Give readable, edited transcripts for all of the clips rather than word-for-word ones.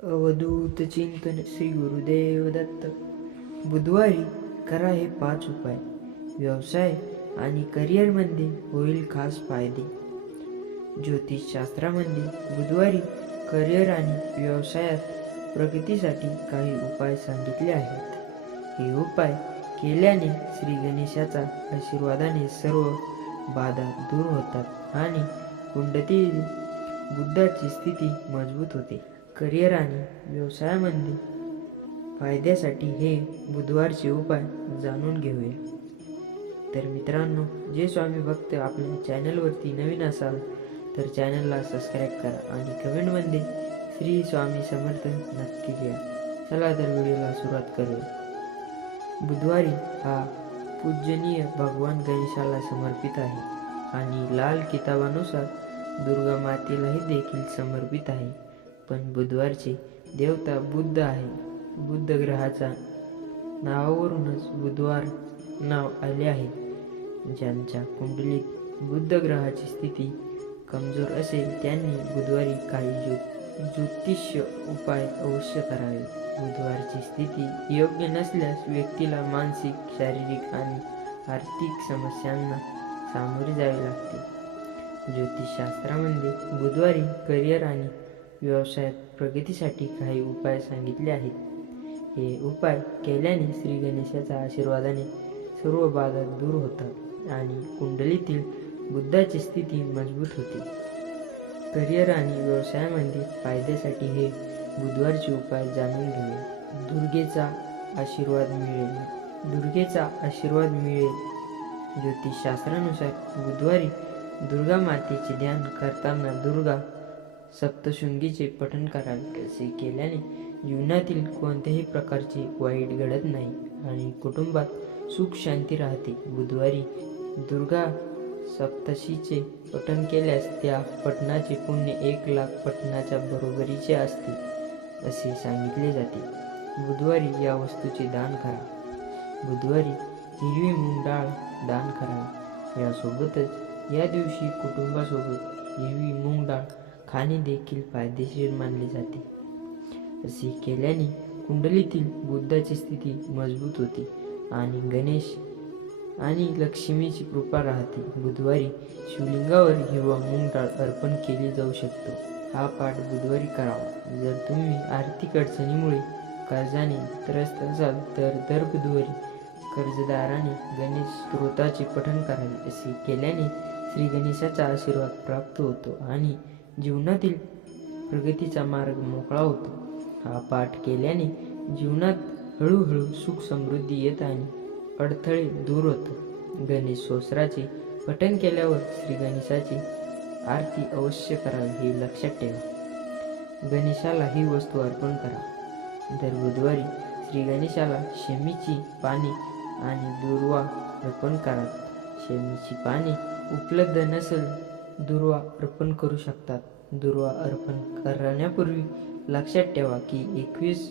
अवधूत चिंतन श्री गुरुदेव दत्त. बुधवारी करा हे 5 उपाय. व्यवसाय आणि करिअरमध्ये होईल खास फायदे. ज्योतिषशास्त्रामध्ये बुधवारी करिअर आणि व्यवसायात प्रगतीसाठी काही उपाय सांगितले आहेत. हे उपाय केल्याने श्री गणेशाच्या आशीर्वादाने सर्व बाधा दूर होतात आणि कुंडलीतील बुधाची स्थिती मजबूत होते. करिअर आणि व्यवसायामध्ये फायद्यासाठी हे बुधवारचे उपाय जाणून घेऊया. तर मित्रांनो, जे स्वामी भक्त आपल्या चॅनलवरती नवीन असाल तर चॅनलला सबस्क्राईब करा आणि कमेंटमध्ये श्री स्वामी समर्थ नक्की लिहा. चला तर व्हिडिओला सुरुवात करूया. बुधवारी हा पूजनीय भगवान गणेशाला समर्पित आहे आणि लाल किताबानुसार दुर्गा मातेलाही देखील समर्पित आहे. पण बुधवारचे देवता बुध आहे. बुध ग्रहाच्या नावावरूनच बुधवार नाव आले आहे. ज्यांच्या कुंडलीत बुध ग्रहाची स्थिती कमजोर असेल त्यांनी बुधवारी काही ज्योतिष्य उपाय अवश्य करावे. बुधवारची स्थिती योग्य नसल्यास व्यक्तीला मानसिक, शारीरिक आणि आर्थिक समस्यांना सामोरे जावे लागते. ज्योतिषशास्त्रामध्ये बुधवारी करिअर आणि व्यवसायात प्रगतीसाठी काही उपाय सांगितले आहेत. हे उपाय केल्याने श्री गणेशाच्या आशीर्वादाने सर्व बाधा दूर होतात आणि कुंडलीतील बुधाची स्थिती मजबूत होते. करिअर आणि व्यवसायामध्ये फायद्यासाठी हे बुधवारचे उपाय जाणून घेऊया. दुर्गेचा आशीर्वाद मिळेल. ज्योतिषशास्त्रानुसार बुधवारी दुर्गा मातेचे ध्यान करताना दुर्गा सप्तशृंगीचे पठण करावे. असे केल्याने जीवनातील कोणत्याही प्रकारचे वाईट घडत नाही आणि कुटुंबात सुख शांती राहते. बुधवारी दुर्गा सप्तशीचे पठण केल्यास त्या पठणाचे पुण्य 1,00,000 पठणाच्या बरोबरीचे असते असे सांगितले जाते. बुधवारी या वस्तूचे दान करा. बुधवारी हिरवी मूग डाळ दान करावी. यासोबतच या दिवशी कुटुंबासोबत हिरवी मूग डाळ खाणे देखील फायदेशीर मानले जाते. असे केल्याने कुंडलीतील बुधाची स्थिती मजबूत होते आणि गणेश आणि लक्ष्मीची कृपा राहते. बुधवारी शिवलिंगावर हिरवा मूग डाळ अर्पण केली जाऊ शकतो. हा पाठ बुधवारी करावा. जर तुम्ही आर्थिक अडचणीमुळे कर्जाने त्रस्त असाल तर दर बुधवारी कर्जदाराने गणेश स्तोत्राचे पठण करावे. असे केल्याने श्री गणेशाचा आशीर्वाद प्राप्त होतो आणि जीवनातील प्रगतीचा मार्ग मोकळा होतो. हा पाठ केल्याने जीवनात हळूहळू सुख समृद्धी येत आणि अडथळे दूर होतात. गणेश स्तोत्राचे पठण केल्यावर श्री गणेशाची आरती अवश्य करावी हे लक्षात ठेवा. गणेशाला ही वस्तू अर्पण करा. दर बुधवारी श्री गणेशाला शेमीची पाने आणि दुर्वा अर्पण करा. शेमीची पाने उपलब्ध नसेल दुर्वा अर्पण करू शकतात. दुर्वा अर्पण करण्यापूर्वी लक्षात ठेवा की 21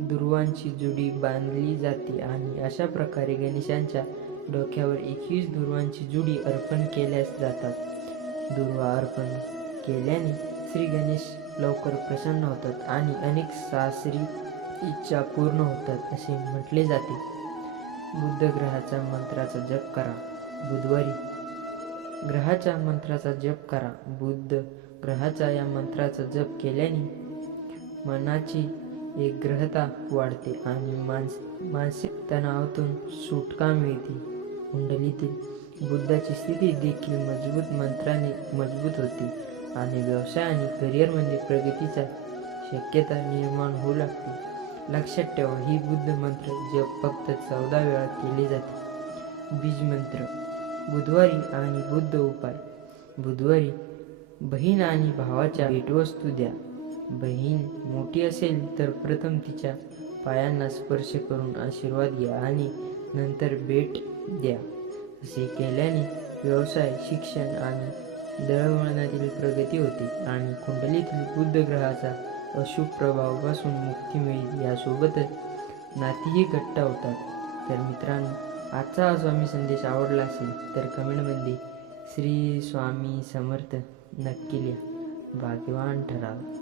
दुर्वांची जुडी बांधली जाते आणि अशा प्रकारे गणेशांच्या डोक्यावर 21 दुर्वांची जुडी अर्पण केल्यास जातात. दुर्वा अर्पण केल्याने श्री गणेश लवकर प्रसन्न होतात आणि अनेक शास्त्री इच्छा पूर्ण होतात असे म्हटले जाते. बुध ग्रहाच्या मंत्राचा जप करा. बुधवारी ग्रहाच्या मंत्राचा जप करा. बुध ग्रहाच्या या मंत्राचा जप केल्याने मनाची एकाग्रता वाढते आणि मानसिक तणावातून सुटका मिळते. कुंडलीतील बुधाची स्थिती देखील मंत्राने मजबूत होते आणि व्यवसाय आणि करिअरमध्ये प्रगतीचा शक्यता निर्माण होऊ लागते. लक्षात ठेवा, ही बुध मंत्र जप फक्त 14 वेळा केले जाते. बीज मंत्र. बुधवारी आणि बुध उपाय. बुधवारी बहीण आणि भावाच्या भेटवस्तू द्या. बहीण मोठी असेल तर प्रथम तिच्या पायांना स्पर्श करून आशीर्वाद घ्या आणि नंतर भेट द्या. असे केल्याने व्यवसाय, शिक्षण आणि दळणवळणातील प्रगती होते आणि कुंडलीतील बुध ग्रहाचा अशुभ प्रभावापासून मुक्ती मिळेल. यासोबतच नातीही घट्ट होतात. तर मित्रांनो, आजचा हा स्वामी संदेश आवडला असेल तर कमेंटमध्ये श्री स्वामी समर्थ नक्की लिहा. भाग्यवान ठराल.